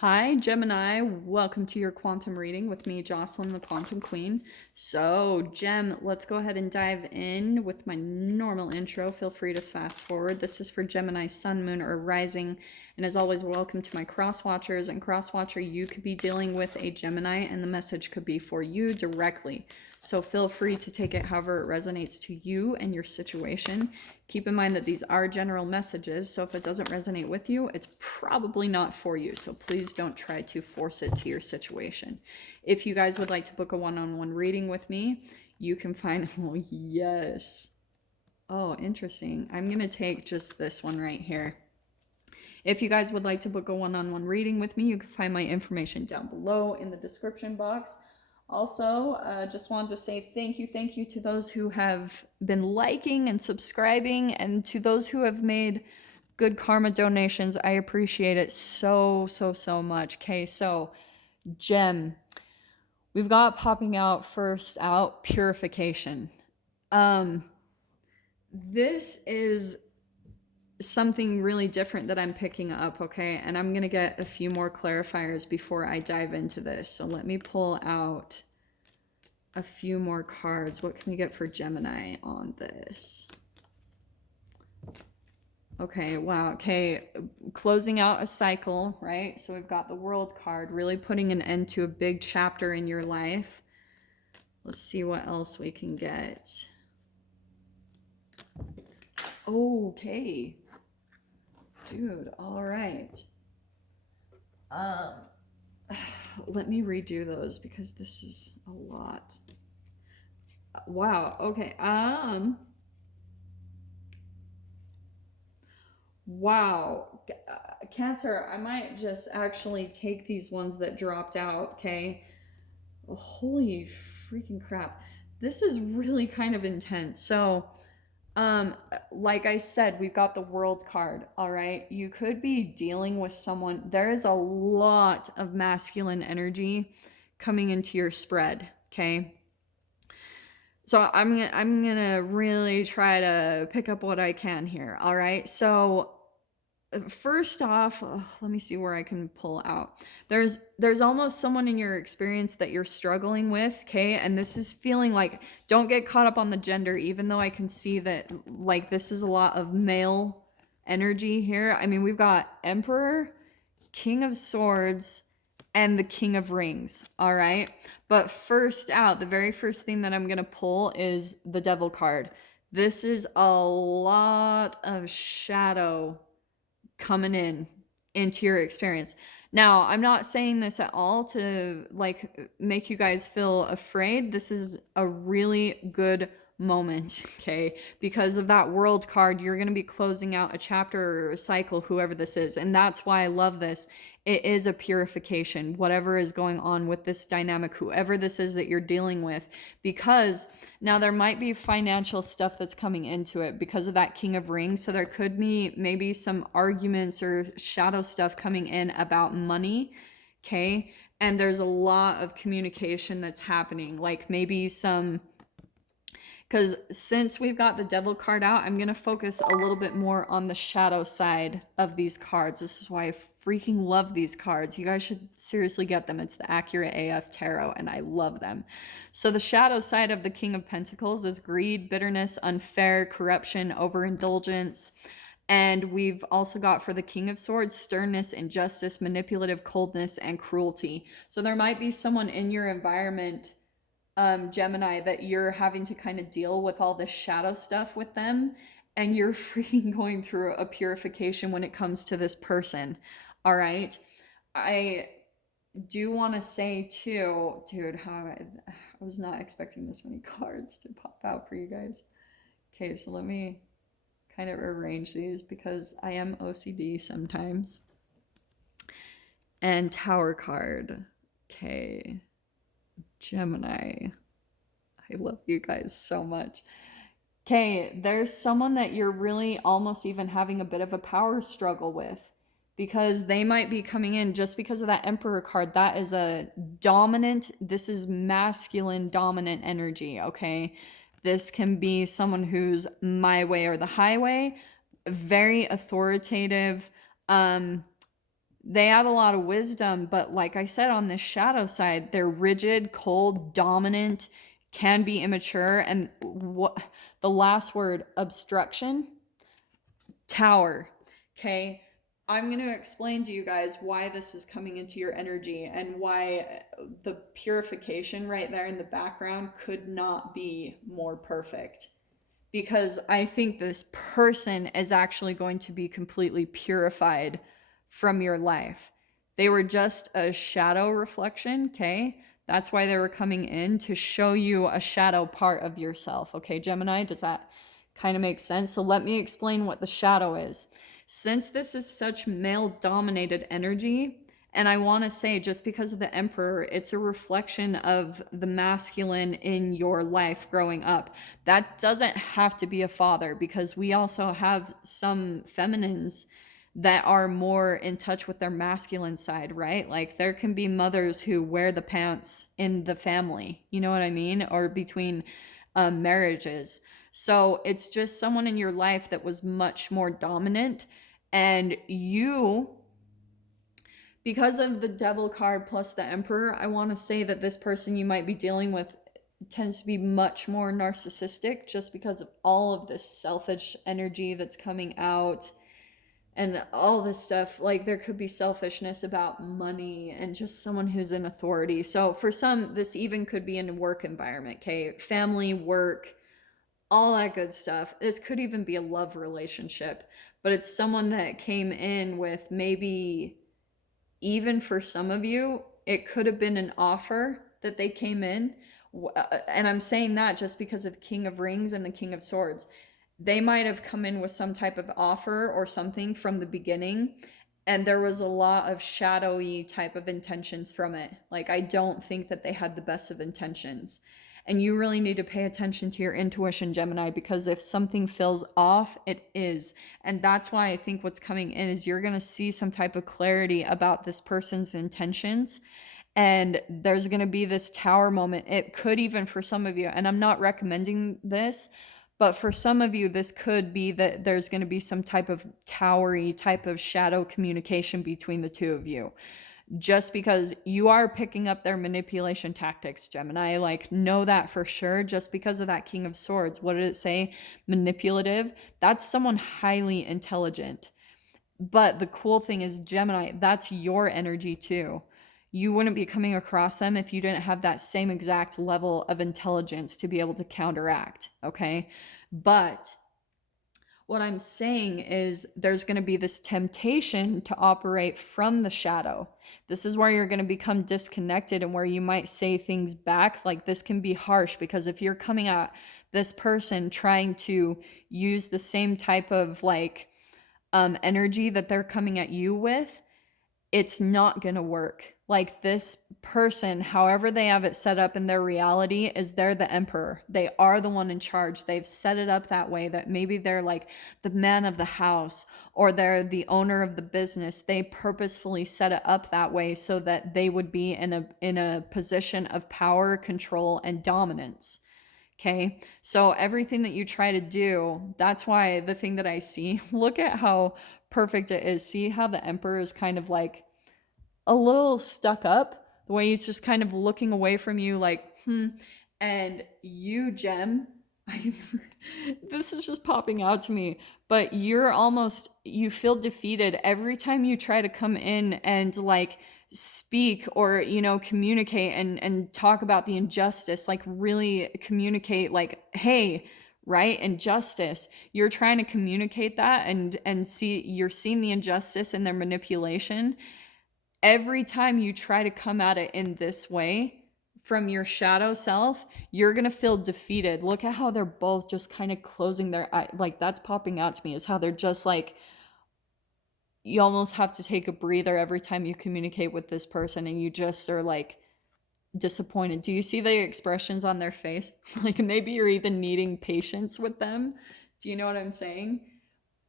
Hi, Gemini. Welcome to your quantum reading with me, Jocelyn, the Quantum Queen. So, Gem, let's go ahead and dive in with my normal intro. Feel free to fast forward. This is for Gemini, Sun, Moon, or Rising. And as always, welcome to my cross watchers. And cross watcher, you could be dealing with a Gemini, and the message could be for you directly. So feel free to take it however it resonates to you and your situation. Keep in mind that these are general messages, so if it doesn't resonate with you, it's probably not for you. So please don't try to force it to your situation. If you guys would like to book a one-on-one reading with me, you can find, oh yes. Oh, interesting. I'm going to take just this one right here. If you guys would like to book a one-on-one reading with me, you can find my information down below in the description box. Also, just wanted to say thank you to those who have been liking and subscribing, and to those who have made good karma donations. I appreciate it so much. Okay, so Gem, we've got popping out first out purification. This is something really different that I'm picking up, okay? And I'm gonna get a few more clarifiers before I dive into this. So let me pull out a few more cards. What can we get for Gemini on this? Okay, wow, okay, closing out a cycle, right? So we've got the World card, really putting an end to a big chapter in your life. Let's see what else we can get. Okay. Dude, all right. Let me redo those because this is a lot. Wow, okay. Wow. Cancer, I might just actually take these ones that dropped out, okay? Holy freaking crap. This is really kind of intense. So, like I said, we've got the World card, all right? You could be dealing with someone. There is a lot of masculine energy coming into your spread, okay? So I'm gonna really try to pick up what I can here, all right? So first off, let me see where I can pull out. There's almost someone in your experience that you're struggling with, okay? And this is feeling like, don't get caught up on the gender, even though I can see that like this is a lot of male energy here. I mean, we've got Emperor, King of Swords, and the King of Rings, all right? But first out, the very first thing that I'm gonna pull is the Devil card. This is a lot of shadow coming into your experience. Now, I'm not saying this at all to like make you guys feel afraid. This is a really good moment, okay? Because of that World card, you're going to be closing out a chapter or a cycle, whoever this is. And that's why I love this. It is a purification, whatever is going on with this dynamic, whoever this is that you're dealing with, because now there might be financial stuff that's coming into it because of that King of Rings. So there could be maybe some arguments or shadow stuff coming in about money, okay? And there's a lot of communication that's happening, like maybe some, because since we've got the Devil card out, I'm going to focus a little bit more on the shadow side of these cards. This is why I freaking love these cards. You guys should seriously get them. It's the Accurate AF Tarot, and I love them. So the shadow side of the King of Pentacles is greed, bitterness, unfair, corruption, overindulgence. And we've also got for the King of Swords, sternness, injustice, manipulative coldness, and cruelty. So there might be someone in your environment, Gemini, that you're having to kind of deal with all this shadow stuff with them, and you're freaking going through a purification when it comes to this person. All right. I do want to say too, dude, how I was not expecting this many cards to pop out for you guys. Okay, so let me kind of arrange these because I am OCD sometimes. And Tower card. Okay. Gemini. I love you guys so much. Okay, there's someone that you're really almost even having a bit of a power struggle with, because they might be coming in just because of that Emperor card. That is a dominant, this is masculine dominant energy, okay? This can be someone who's my way or the highway, very authoritative, They have a lot of wisdom, but like I said, on this shadow side, they're rigid, cold, dominant, can be immature, and what the last word, obstruction, Tower. Okay, I'm going to explain to you guys why this is coming into your energy and why the purification right there in the background could not be more perfect. Because I think this person is actually going to be completely purified from your life. They were just a shadow reflection, okay? That's why they were coming in, to show you a shadow part of yourself, okay, Gemini? Does that kind of make sense? So let me explain what the shadow is. Since this is such male-dominated energy, and I want to say, just because of the Emperor, it's a reflection of the masculine in your life growing up. That doesn't have to be a father, because we also have some feminines that are more in touch with their masculine side, right? Like there can be mothers who wear the pants in the family, you know what I mean? Or between marriages. So it's just someone in your life that was much more dominant, and you, because of the devil card plus the emperor, I want to say that this person you might be dealing with tends to be much more narcissistic, just because of all of this selfish energy that's coming out and all this stuff. Like there could be selfishness about money and just someone who's in authority. So for some, this even could be in a work environment, okay? Family, work, all that good stuff. This could even be a love relationship, but it's someone that came in with, maybe even for some of you, it could have been an offer that they came in. And I'm saying that just because of the King of Rings and the King of Swords. They might have come in with some type of offer or something from the beginning, and there was a lot of shadowy type of intentions from it. Like, I don't think that they had the best of intentions. And you really need to pay attention to your intuition, Gemini, because if something feels off, it is. And that's why I think what's coming in is you're going to see some type of clarity about this person's intentions. And there's going to be this tower moment. It could even, for some of you, and I'm not recommending this, but for some of you, this could be that there's going to be some type of towery type of shadow communication between the two of you. Just because you are picking up their manipulation tactics, Gemini, like know that for sure. Just because of that King of Swords, what did it say? Manipulative. That's someone highly intelligent. But the cool thing is, Gemini, that's your energy too. You wouldn't be coming across them if you didn't have that same exact level of intelligence to be able to counteract, okay? But what I'm saying is there's going to be this temptation to operate from the shadow. This is where you're going to become disconnected, and where you might say things back. Like, this can be harsh, because if you're coming at this person trying to use the same type of like energy that they're coming at you with, it's not going to work. Like, this person, however they have it set up in their reality, is they're the emperor. They are the one in charge. They've set it up that way, that maybe they're like the man of the house, or they're the owner of the business. They purposefully set it up that way so that they would be in a position of power, control, and dominance. Okay, so everything that you try to do, that's why the thing that I see, look at how perfect it is. See how the emperor is kind of like a little stuck up, the way he's just kind of looking away from you, like, and you, Gem, this is just popping out to me, but you feel defeated every time you try to come in and like speak, or communicate and talk about the injustice, like really communicate, like, hey, right, injustice. You're trying to communicate that, and you're seeing the injustice in their manipulation. Every time you try to come at it in this way from your shadow self, you're going to feel defeated. Look at how they're both just kind of closing their eye. Like, that's popping out to me, is how they're just like, you almost have to take a breather every time you communicate with this person, and you just are like disappointed. Do you see the expressions on their face? Like, maybe you're even needing patience with them. Do you know what I'm saying?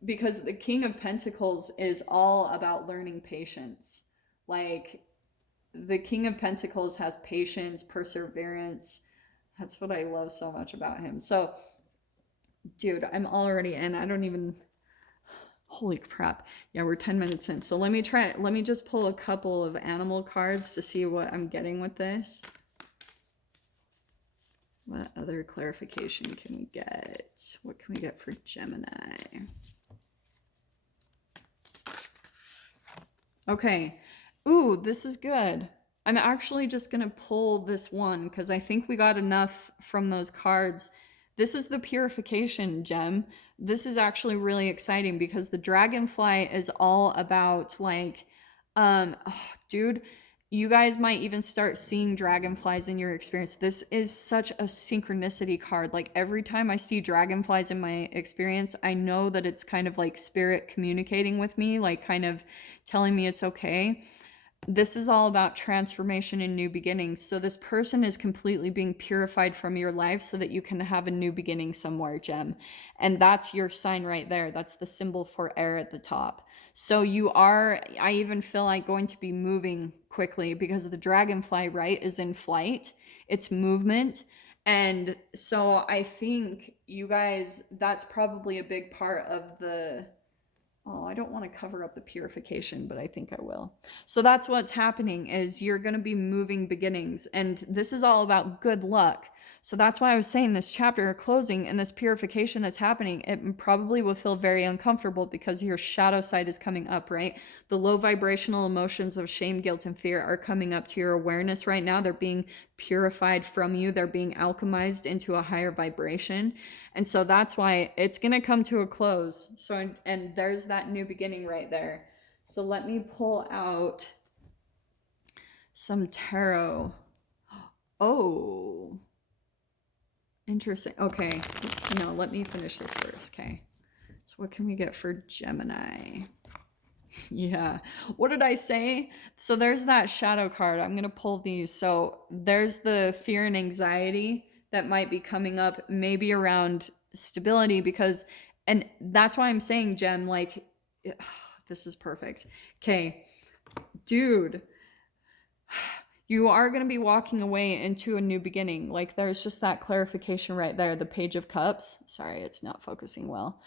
Because the King of Pentacles is all about learning patience. Like, the King of Pentacles has patience, perseverance. That's what I love so much about him. So, dude, I'm already in. I don't even... Holy crap. Yeah, we're 10 minutes in. So let me just pull a couple of animal cards to see what I'm getting with this. What other clarification can we get? What can we get for Gemini? Okay. Ooh, this is good. I'm actually just going to pull this one because I think we got enough from those cards. This is the purification gem. This is actually really exciting because the dragonfly is all about like, dude, you guys might even start seeing dragonflies in your experience. This is such a synchronicity card. Like every time I see dragonflies in my experience, I know that it's kind of like spirit communicating with me, like kind of telling me it's okay. This is all about transformation and new beginnings. So this person is completely being purified from your life so that you can have a new beginning somewhere, Gem. And that's your sign right there. That's the symbol for air at the top. So you are, I even feel like, going to be moving quickly because the dragonfly, right, is in flight. It's movement. And so I think you guys, that's probably a big part of the... Oh, I don't want to cover up the purification, but I think I will. So that's what's happening is you're going to be moving beginnings. And this is all about good luck. So that's why I was saying this chapter closing and this purification that's happening, it probably will feel very uncomfortable because your shadow side is coming up, right? The low vibrational emotions of shame, guilt, and fear are coming up to your awareness right now. They're being purified from you. They're being alchemized into a higher vibration. And so that's why it's going to come to a close. So, and there's that new beginning right there. So let me pull out some tarot. Oh, interesting. Okay. No, let me finish this first. Okay. So what can we get for Gemini? Yeah. What did I say? So there's that shadow card. I'm going to pull these. So there's the fear and anxiety that might be coming up maybe around stability because, and that's why I'm saying, Gem, like, this is perfect. Okay. Dude, you are going to be walking away into a new beginning. Like there's just that clarification right there. The Page of Cups. Sorry, it's not focusing well.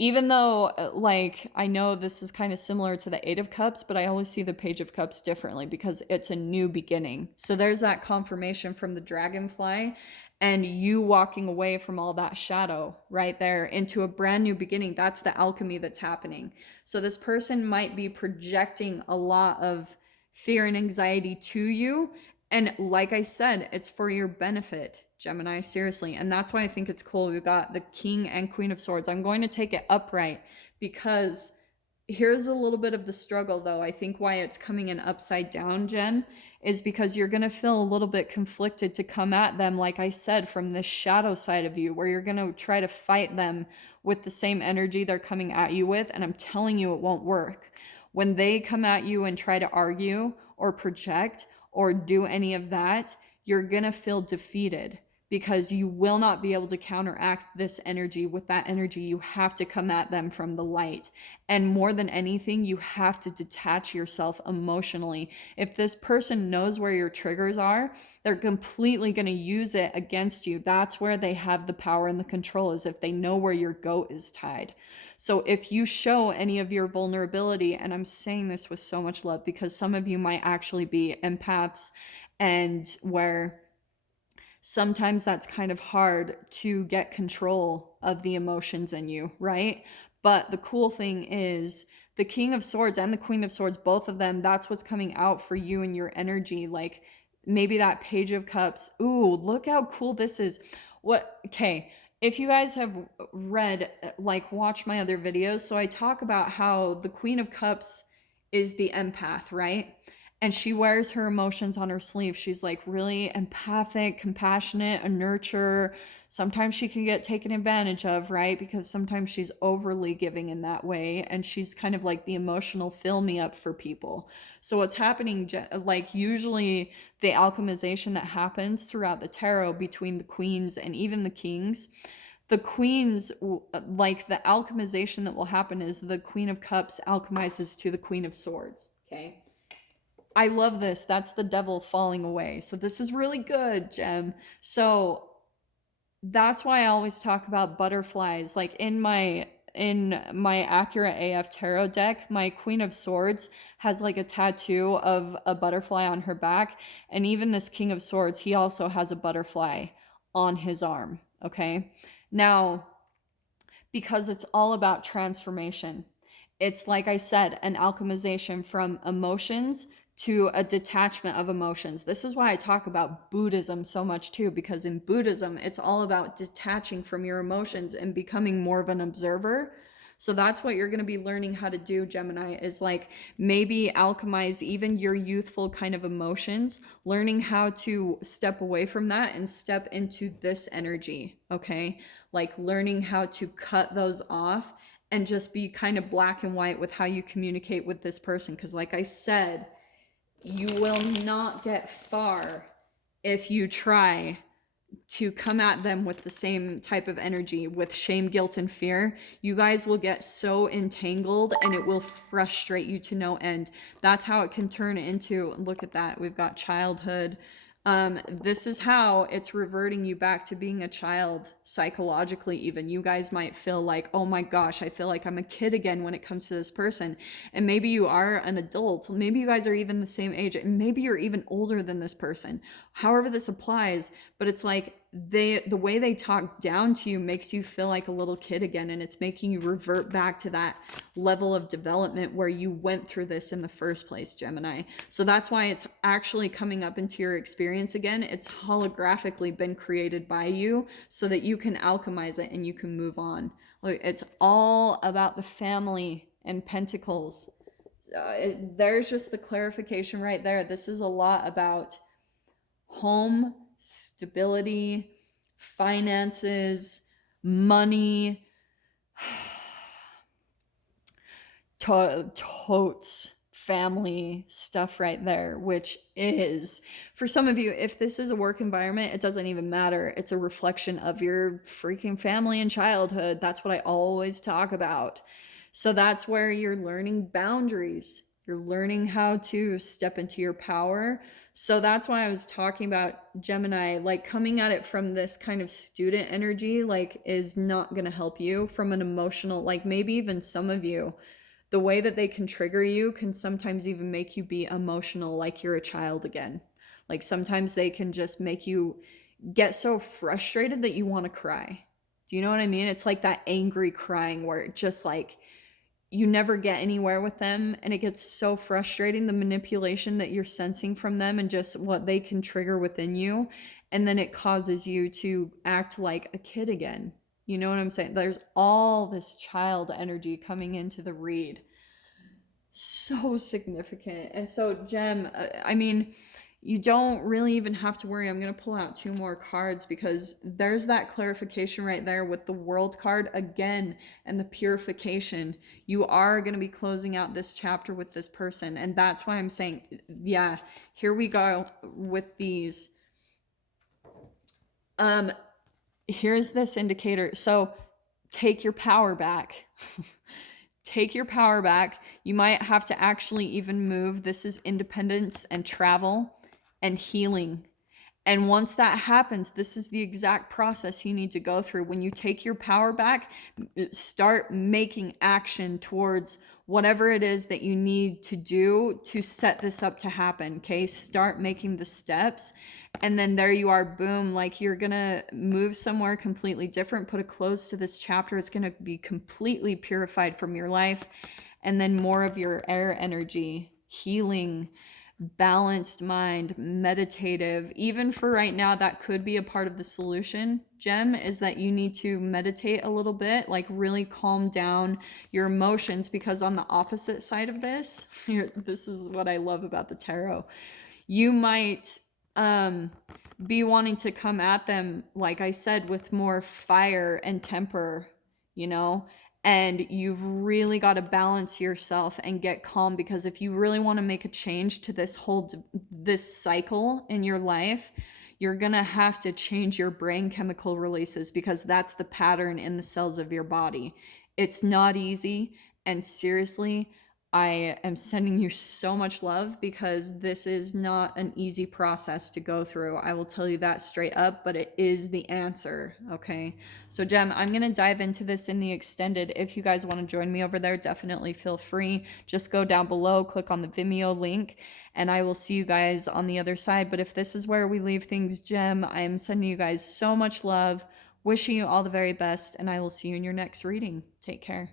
Even though, like, I know this is kind of similar to the Eight of Cups, but I always see the Page of Cups differently because it's a new beginning. So there's that confirmation from the dragonfly and you walking away from all that shadow right there into a brand new beginning. That's the alchemy that's happening. So this person might be projecting a lot of fear and anxiety to you. And like I said, it's for your benefit, Gemini, seriously. And that's why I think it's cool. We've got the King and Queen of Swords. I'm going to take it upright because here's a little bit of the struggle, though. I think why it's coming in upside down, Jen, is because you're going to feel a little bit conflicted to come at them, like I said, from the shadow side of you, where you're going to try to fight them with the same energy they're coming at you with. And I'm telling you, it won't work. When they come at you and try to argue or project or do any of that, you're going to feel defeated because you will not be able to counteract this energy with that energy. You have to come at them from the light. And more than anything, you have to detach yourself emotionally. If this person knows where your triggers are, they're completely going to use it against you. That's where they have the power and the control, is if they know where your goat is tied. So if you show any of your vulnerability, and I'm saying this with so much love because some of you might actually be empaths, and where sometimes that's kind of hard to get control of the emotions in you, right? But the cool thing is the King of Swords and the Queen of Swords, both of them, that's what's coming out for you and your energy. Like maybe that Page of Cups. Ooh, look how cool this is. Okay. If you guys have read, like watch my other videos, so I talk about how the Queen of Cups is the empath, right? And she wears her emotions on her sleeve. She's like really empathic, compassionate, a nurturer. Sometimes she can get taken advantage of, right? Because sometimes she's overly giving in that way. And she's kind of like the emotional fill-me-up for people. So what's happening, like usually the alchemization that happens throughout the tarot between the queens and even the kings, the queens, like the alchemization that will happen is the Queen of Cups alchemizes to the Queen of Swords, okay? I love this. That's the devil falling away. So this is really good, Gem. So that's why I always talk about butterflies. Like in my in my Accurate AF tarot deck, my Queen of Swords has like a tattoo of a butterfly on her back, and even this King of Swords, he also has a butterfly on his arm, okay? Now, because it's all about transformation. It's, like I said, an alchemization from emotions to a detachment of emotions. This is why I talk about Buddhism so much too, because in Buddhism, it's all about detaching from your emotions and becoming more of an observer. So that's what you're going to be learning how to do, Gemini, is like maybe alchemize even your youthful kind of emotions, learning how to step away from that and step into this energy, okay? Like learning how to cut those off and just be kind of black and white with how you communicate with this person. Because like I said, you will not get far if you try to come at them with the same type of energy, with shame, guilt, and fear. You guys will get so entangled and it will frustrate you to no end. That's how it can turn into, look at that, we've got childhood. This is how it's reverting you back to being a child psychologically. Even you guys might feel like, oh my gosh, I feel like I'm a kid again when it comes to this person. And maybe you are an adult. Maybe you guys are even the same age, and maybe you're even older than this person. However this applies, but it's like the way they talk down to you makes you feel like a little kid again, and it's making you revert back to that level of development where you went through this in the first place, Gemini. So that's why it's actually coming up into your experience again. It's holographically been created by you so that you can alchemize it and you can move on. Look, it's all about the family and pentacles. There's just the clarification right there. This is a lot about home, stability, finances, money, totes, family stuff right there, which is, for some of you, if this is a work environment, it doesn't even matter. It's a reflection of your freaking family and childhood. That's what I always talk about. So that's where you're learning boundaries. You're learning how to step into your power. So that's why I was talking about Gemini, like coming at it from this kind of student energy, like is not going to help you from an emotional, like maybe even some of you, the way that they can trigger you can sometimes even make you be emotional, like you're a child again. Like sometimes they can just make you get so frustrated that you want to cry. Do you know what I mean? It's like that angry crying where it just like, you never get anywhere with them, and it gets so frustrating, the manipulation that you're sensing from them and just what they can trigger within you, and then it causes you to act like a kid again. You know what I'm saying? There's all this child energy coming into the read. So significant. And so Gem, I mean, you don't really even have to worry. I'm going to pull out 2 more cards because there's that clarification right there with the World card again and the purification. You are going to be closing out this chapter with this person. And that's why I'm saying, yeah, here we go with these. Here's this indicator. So take your power back. Take your power back. You might have to actually even move. This is independence and travel and healing. And once that happens, this is the exact process you need to go through. When you take your power back, start making action towards whatever it is that you need to do to set this up to happen, okay? Start making the steps, and then there you are, boom, like you're gonna move somewhere completely different, put a close to this chapter. It's gonna be completely purified from your life, and then more of your air energy, healing, balanced mind, meditative. Even for right now, that could be a part of the solution, Gem, is that you need to meditate a little bit, like really calm down your emotions, because on the opposite side of this, this is what I love about the tarot. You might be wanting to come at them, like I said, with more fire and temper, you know, and you've really got to balance yourself and get calm, because if you really want to make a change to this cycle in your life, you're going to have to change your brain chemical releases, because that's the pattern in the cells of your body. It's not easy, and seriously, I am sending you so much love because this is not an easy process to go through. I will tell you that straight up, but it is the answer, okay? So Gem, I'm going to dive into this in the extended. If you guys want to join me over there, definitely feel free. Just go down below, click on the Vimeo link, and I will see you guys on the other side. But if this is where we leave things, Gem, I am sending you guys so much love, wishing you all the very best, and I will see you in your next reading. Take care.